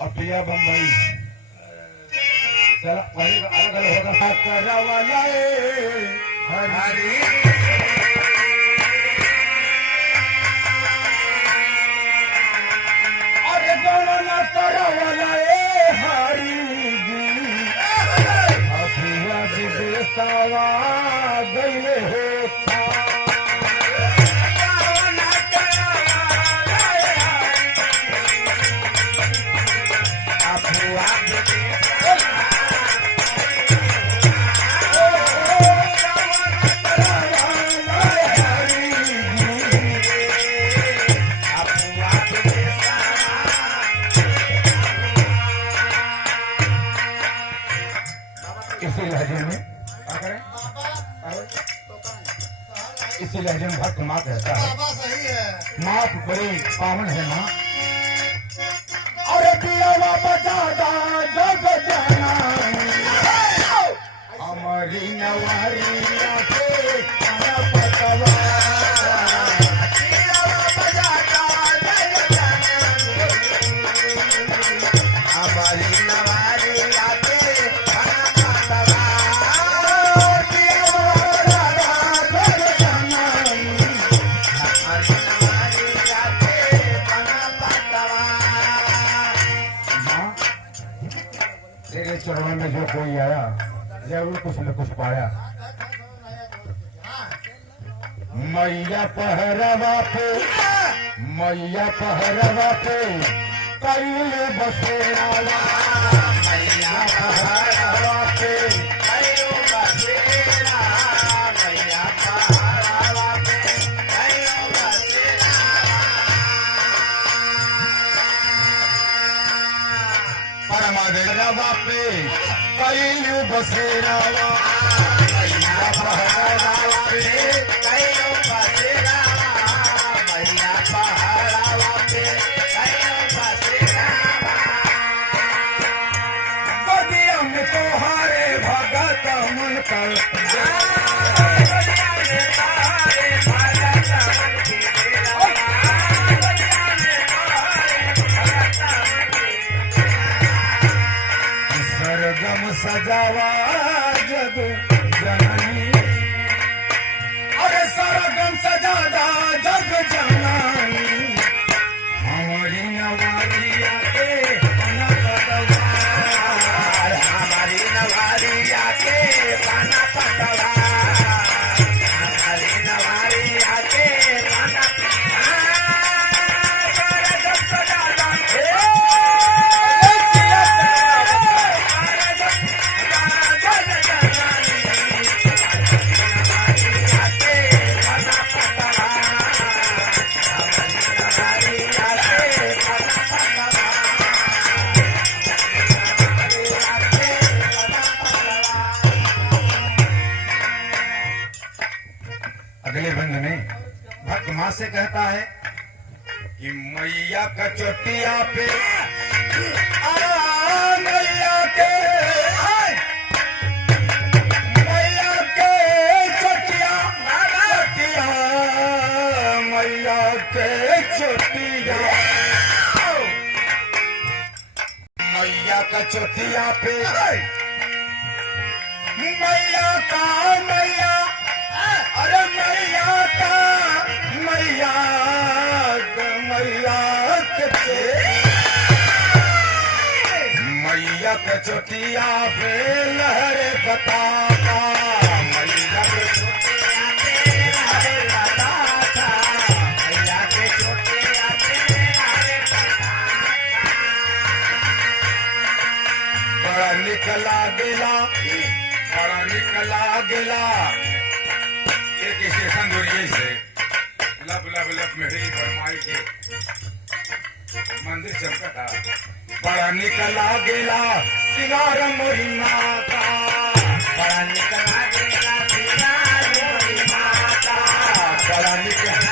और पिया बम्बई। चला वही अलग अलग होगा करावाला हरी अरे गवना करावाला हरी अभिया विदेशवा गईले होता इसी लहजे में क्या करें इसी लहजे में भक्त माँ कहता है माँ बड़ी पावन है माँ अरे पिया बजादा जग जाना हमारी नवारिया के पतवा हमारी नवारिया के तेरे चरणों में जो कोई आया जरूर कुछ न कुछ पाया मैया पहरवा पे कई बसेरा मैया पहरवा पे परमादेवा पे कई बसेरावा मैया पहरावा पे कई बसेरावा मैया पहरावा पे कई बसेरावा बदिया में तोहारे भगत मन कर सरगम सजावा जग जननी अरे सरगम सजादा जग जननी हमारी नवारिया के बना पतवा हमारी नवारिया के बना पतवा हमारी नवारिया के बना सरगम सजादा अगले बंद में भक्त माँ से कहता है कि मैया का चोटिया पे मैया के चोटिया मैया के चोटिया मैया का चोटिया पे मैया का मैया अरे मैया का मैया मैया के चोटिया पे लहरे बताता मैया के चोटिया पे लहरे बताता मैया के चोटिया पे लहरे बताता बड़ा निकला गेला एक स्टेशन दूरिये से लब लब लब मेहरी फरमाई के मंदिर चमकता बड़ा निकला गेला सिंगार मोरी माता बड़ा निकला गेला सिंगार मोरी माता बड़ा निकला